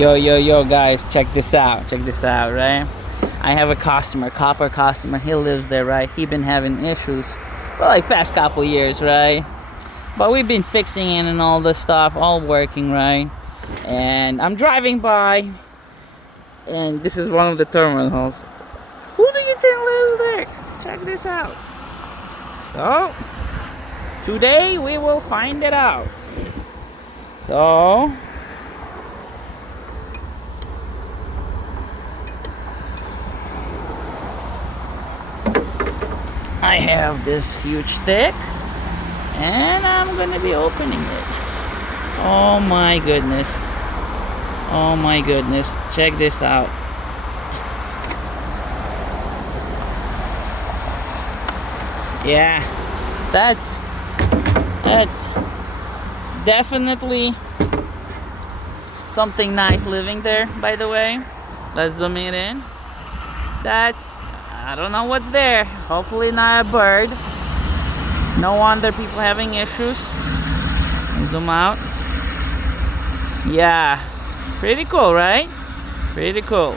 Yo, guys, check this out. Check this out, right? I have a customer, copper customer. He lives there, right? He been having issues for like past couple years, right? But we've been fixing it and all this stuff, all working, right? And I'm driving by, and this is one of the terminals. Who do you think lives there? Check this out. So, today we will find it out. So, I have this huge stick, and I'm gonna be opening it. Oh my goodness. Oh my goodness. Check this out. Yeah, that's definitely something nice living there, by the way. Let's zoom it in. I don't know what's there. Hopefully not a bird. No wonder people having issues. Zoom out. Yeah, pretty cool, right? Pretty cool.